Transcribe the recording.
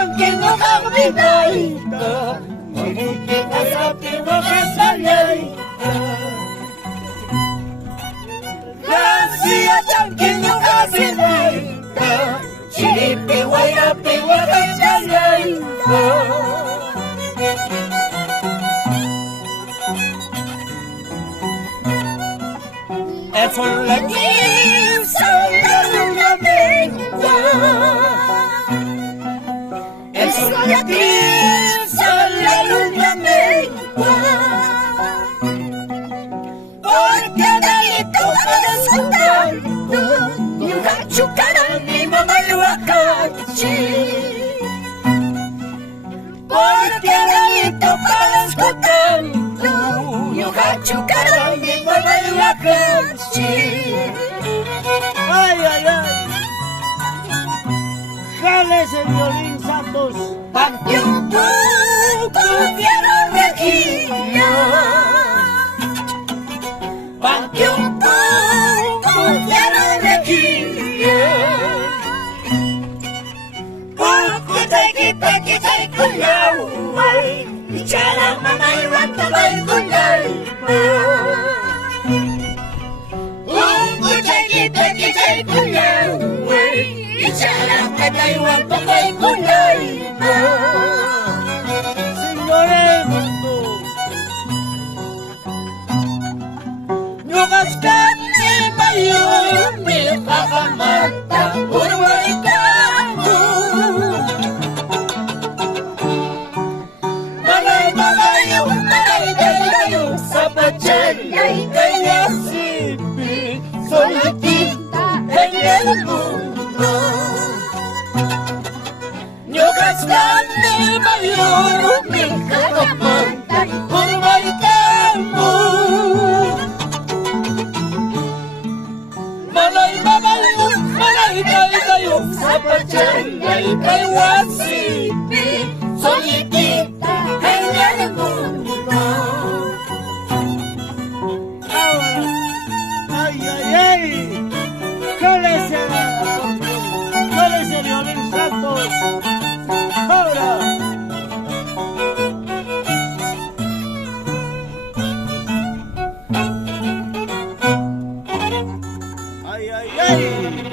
chamking o kagbigay ka, mabuti ka sa pinakasalayay ka. Gracia chamking o kagbigay ka, sinipiway na pinakasalayay ka. Es un latín, solo una lengua. Es un latín, solo una lengua. Porque delito puedes contar, yung kachukaran ni mamaluakachi. Porque delito puedes contar, yung kachukaran ni mamaluakachi. ¡Ay, ay, ay! ¡Jales el violín, Santos! Panteón Tierra Regina. Panteón Tierra Regina. Porque te quita que te culay, y chala mamá y rato va el culay. Porque te quita que te culay, y chala mamá y rato va el culay. ¡Señores, mundo! Nukas kami mayon, may kakamata, urway kamu. Malay, sa pachalay, kaya sipi, solitita en el mundo. Nukas kami mayon, may kakamata, urway kamu. Malay kayo sa pachalay, kay wasipi, solitita en el mundo. ¡Ahora! ¡Ay, ay, ay! ¡Jales el violín, Santos! ¡Ahora! ¡Ay, ay, ay!